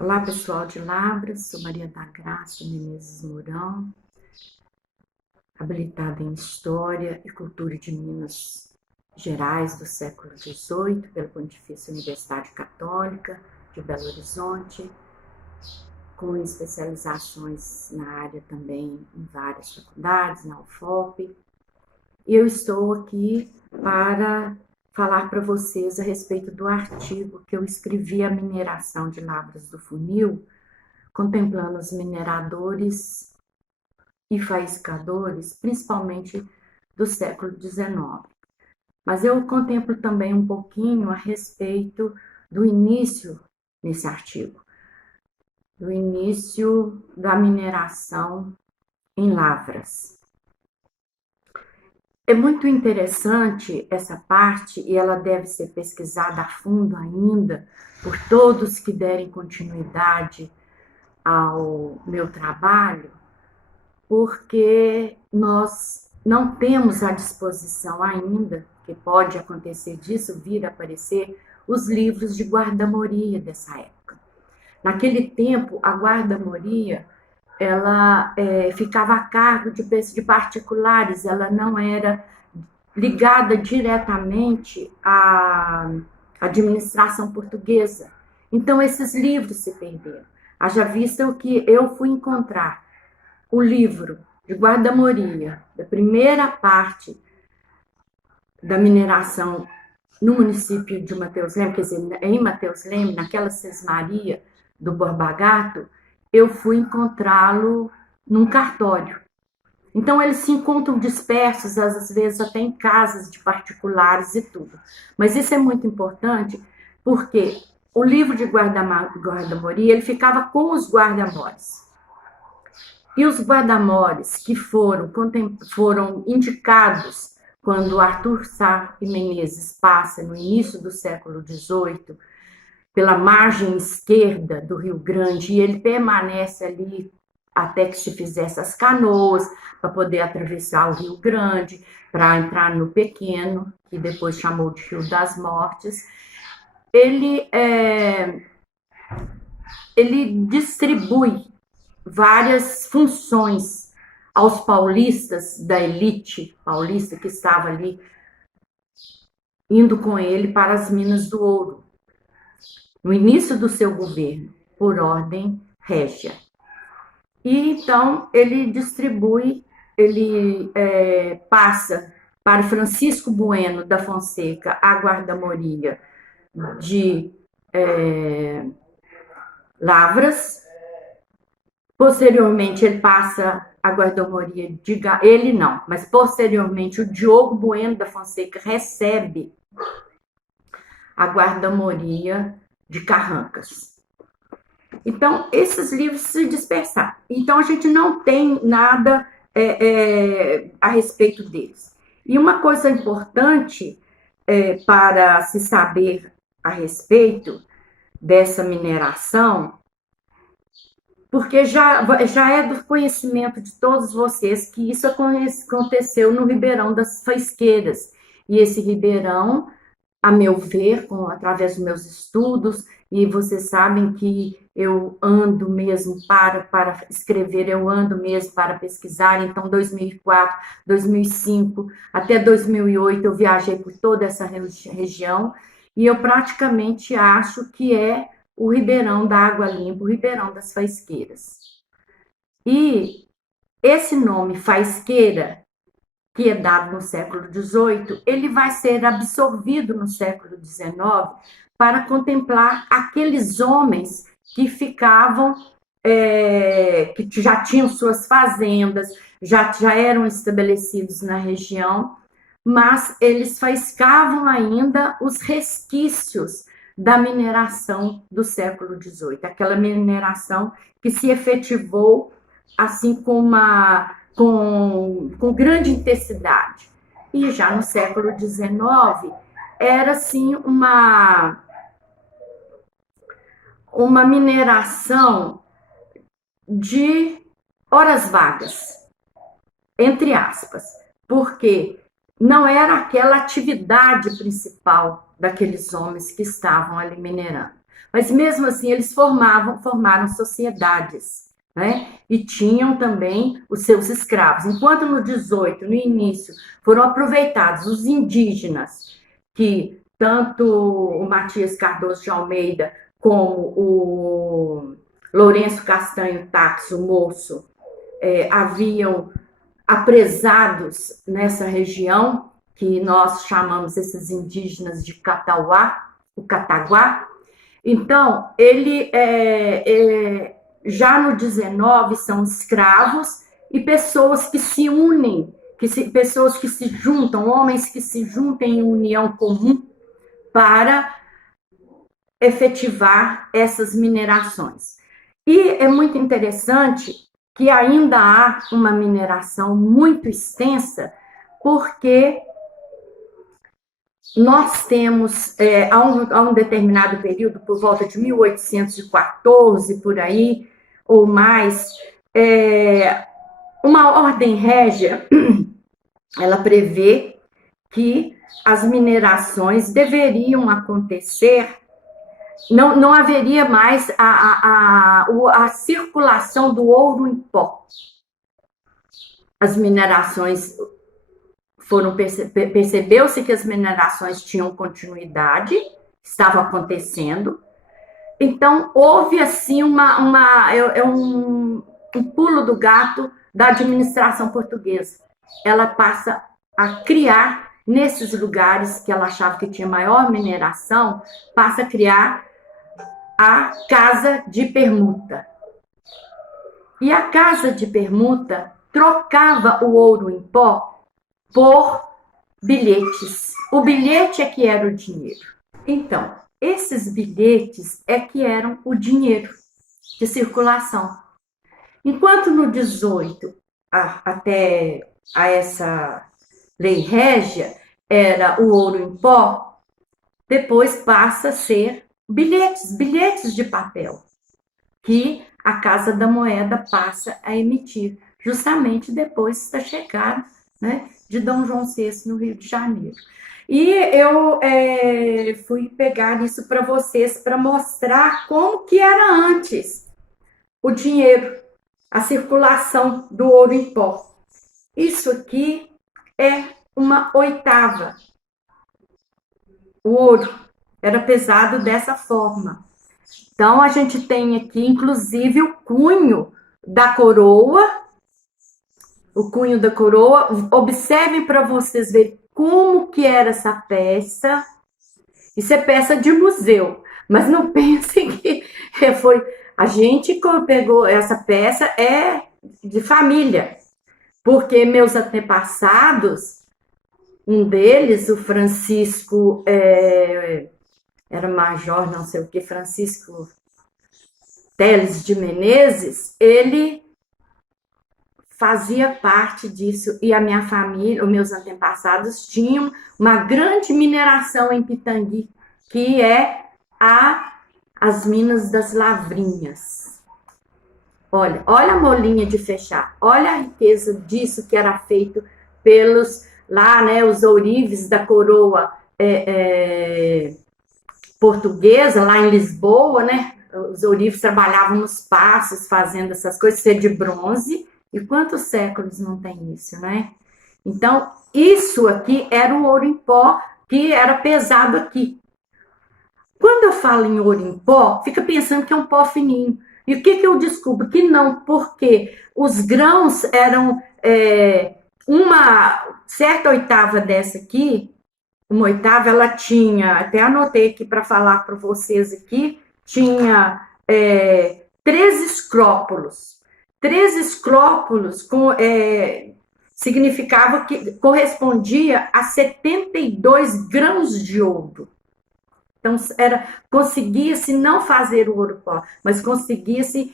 Olá, pessoal de Lavras, sou Maria da Graça Menezes Mourão, habilitada em História e Cultura de Minas Gerais do século XVIII pela Pontifícia Universidade Católica de Belo Horizonte, com especializações na área também em várias faculdades, na UFOP. E eu estou aqui para falar para vocês a respeito do artigo que eu escrevi, A Mineração de Lavras do Funil, contemplando os mineradores e faiscadores, principalmente do século XIX. Mas eu contemplo também um pouquinho a respeito do início nesse artigo, do início da mineração em Lavras. É muito interessante essa parte e ela deve ser pesquisada a fundo ainda por todos que derem continuidade ao meu trabalho, porque nós não temos à disposição ainda, que pode acontecer disso, vir a aparecer, os livros de guarda-moria dessa época. Naquele tempo, a guarda-moria ela ficava a cargo de particulares, ela não era ligada diretamente à administração portuguesa. Então, esses livros se perderam. Haja vista que eu fui encontrar o livro de guarda-moria, da primeira parte da mineração no município de Mateus Leme, quer dizer, em Mateus Leme, naquela sesmaria do Borba Gato, eu fui encontrá-lo num cartório. Então, eles se encontram dispersos, às vezes até em casas de particulares e tudo. Mas isso é muito importante, porque o livro de guarda-moria, ele ficava com os guarda-mores. E os guarda-mores que foram indicados quando Arthur Sá e Menezes passa no início do século XVIII pela margem esquerda do Rio Grande, e ele permanece ali até que se fizesse as canoas para poder atravessar o Rio Grande, para entrar no Pequeno, que depois chamou de Rio das Mortes. Ele distribui várias funções aos paulistas da elite paulista que estava ali indo com ele para as minas do ouro, no início do seu governo, por ordem régia. E então ele distribui, ele passa para Francisco Bueno da Fonseca a guarda-moria de Lavras. Posteriormente, ele passa a guarda-moria de... Ele não, mas posteriormente o Diogo Bueno da Fonseca recebe a guarda-moria de Carrancas. Então, esses livros se dispersaram. Então, a gente não tem nada a respeito deles. E uma coisa importante para se saber a respeito dessa mineração, porque já é do conhecimento de todos vocês que isso aconteceu no Ribeirão das Faisqueiras. E esse Ribeirão, a meu ver, através dos meus estudos, e vocês sabem que eu ando mesmo para escrever, eu ando mesmo para pesquisar. Então, 2004, 2005, até 2008, eu viajei por toda essa região, e eu praticamente acho que é o Ribeirão da Água Limpa, o Ribeirão das Faisqueiras. E esse nome Faisqueira, que é dado no século XVIII, ele vai ser absorvido no século XIX para contemplar aqueles homens que ficavam, que já tinham suas fazendas, já eram estabelecidos na região, mas eles faiscavam ainda os resquícios da mineração do século XVIII, aquela mineração que se efetivou assim com grande intensidade. E já no século XIX era assim uma mineração de horas vagas, entre aspas, porque não era aquela atividade principal daqueles homens que estavam ali minerando. Mas mesmo assim eles formaram sociedades, né? E tinham também os seus escravos. Enquanto no 18, no início, foram aproveitados os indígenas, que tanto o Matias Cardoso de Almeida como o Lourenço Castanho Tax, o moço, haviam apresados nessa região, que nós chamamos esses indígenas de Catauá, o Cataguá. Então, já no 19 são escravos e pessoas que se unem, pessoas que se juntam, homens que se juntam em união comum para efetivar essas minerações. E é muito interessante que ainda há uma mineração muito extensa, porque nós temos, há um determinado período, por volta de 1814, por aí, ou mais, uma ordem régia, ela prevê que as minerações deveriam acontecer, não haveria mais a circulação do ouro em pó. As minerações percebeu-se que as minerações tinham continuidade, estava acontecendo. Então, houve assim um pulo do gato da administração portuguesa. Ela passa a criar, nesses lugares que ela achava que tinha maior mineração, passa a criar a casa de permuta. E a casa de permuta trocava o ouro em pó por bilhetes. O bilhete é que era o dinheiro. Então, esses bilhetes é que eram o dinheiro de circulação. Enquanto no 18, até a essa lei régia, era o ouro em pó, depois passa a ser bilhetes de papel, que a Casa da Moeda passa a emitir, justamente depois da chegada, né, de Dom João VI no Rio de Janeiro. E eu fui pegar isso para vocês, para mostrar como que era antes o dinheiro, a circulação do ouro em pó. Isso aqui é uma oitava. O ouro era pesado dessa forma. Então, a gente tem aqui, inclusive, o cunho da coroa. O cunho da coroa. Observem para vocês verem como que era essa peça. Isso é peça de museu. Mas não pensem que foi... A gente pegou essa peça, é de família. Porque meus antepassados, um deles, o Francisco... era major, não sei o que, Francisco Teles de Menezes, ele fazia parte disso, e a minha família, os meus antepassados, tinham uma grande mineração em Pitangui, que é as Minas das Lavrinhas. Olha a molinha de fechar, olha a riqueza disso que era feito pelos, lá, né, os ourives da coroa portuguesa, lá em Lisboa, né? Os ourives trabalhavam nos passos, fazendo essas coisas, ser de bronze. E quantos séculos não tem isso, né? Então, isso aqui era o ouro em pó, que era pesado aqui. Quando eu falo em ouro em pó, fica pensando que é um pó fininho. E o que eu descubro? Que não, porque os grãos eram uma certa oitava dessa aqui, uma oitava, ela tinha, até anotei aqui para falar para vocês aqui, tinha 3 escrópulos. 3 escrópulos significava que correspondia a 72 grãos de ouro. Então, conseguia-se não fazer o ouro pó, mas conseguia-se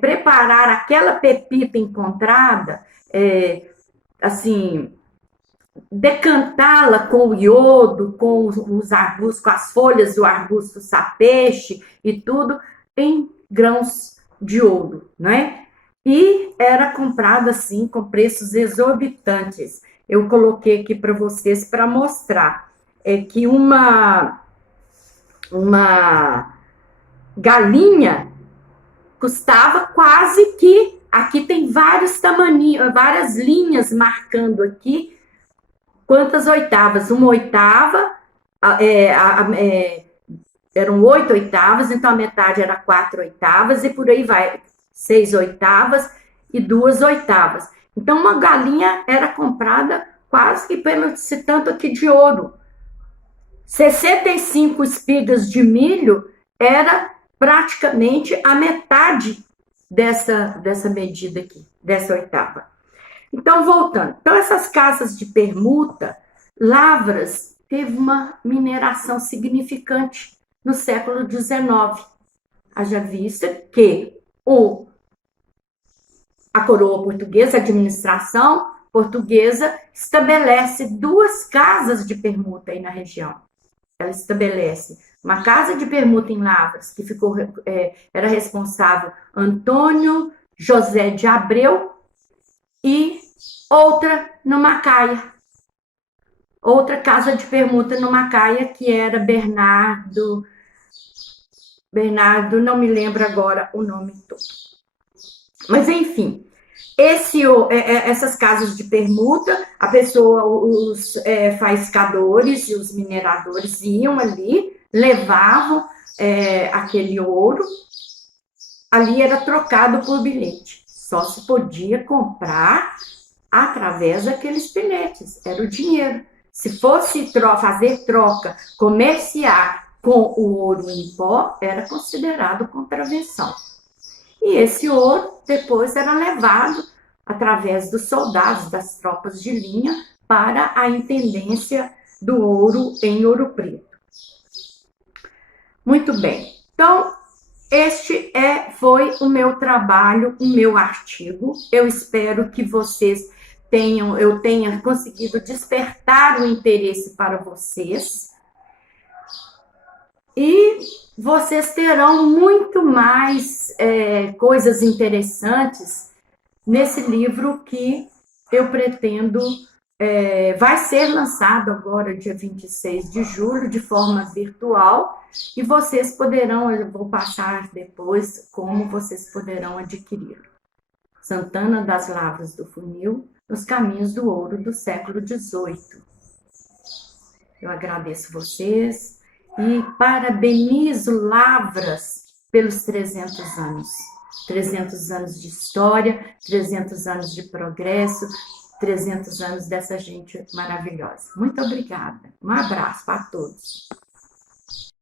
preparar aquela pepita encontrada, assim, decantá-la com o iodo, com os arbustos, com as folhas do arbusto sapeixe e tudo, em grãos de ouro, né? E era comprado assim com preços exorbitantes. Eu coloquei aqui para vocês para mostrar que uma uma galinha custava quase que, aqui tem vários tamanhos, várias linhas marcando aqui quantas oitavas. Uma oitava, eram 8 oitavas, então a metade era 4 oitavas, e por aí vai, 6 oitavas e 2 oitavas. Então uma galinha era comprada quase que pelo esse tanto aqui de ouro. 65 espigas de milho era praticamente a metade dessa medida aqui, dessa oitava. Então, voltando. Então, essas casas de permuta, Lavras teve uma mineração significante no século XIX. Haja vista que a coroa portuguesa, a administração portuguesa, estabelece 2 casas de permuta aí na região. Ela estabelece uma casa de permuta em Lavras, que era responsável Antônio José de Abreu, e outra no Macaia. Outra casa de permuta no Macaia, que era Bernardo, não me lembro agora o nome todo. Mas, enfim, essas casas de permuta, a pessoa, os faiscadores e os mineradores iam ali, levavam aquele ouro, ali era trocado por bilhete. Só se podia comprar através daqueles bilhetes, era o dinheiro. Se fosse fazer troca, comerciar com o ouro em pó, era considerado contravenção. E esse ouro depois era levado através dos soldados, das tropas de linha, para a intendência do ouro em Ouro Preto. Muito bem. Então, este foi o meu trabalho, o meu artigo. Eu espero que eu tenha conseguido despertar o interesse para vocês. E vocês terão muito mais coisas interessantes nesse livro que eu pretendo. Vai ser lançado agora, dia 26 de julho, de forma virtual, e vocês poderão, eu vou passar depois como vocês poderão adquiri-lo. Santana das Lavras do Funil, nos caminhos do ouro do século XVIII. Eu agradeço vocês e parabenizo Lavras pelos 300 anos. 300 anos de história, 300 anos de progresso, 300 anos dessa gente maravilhosa. Muito obrigada. Um abraço para todos.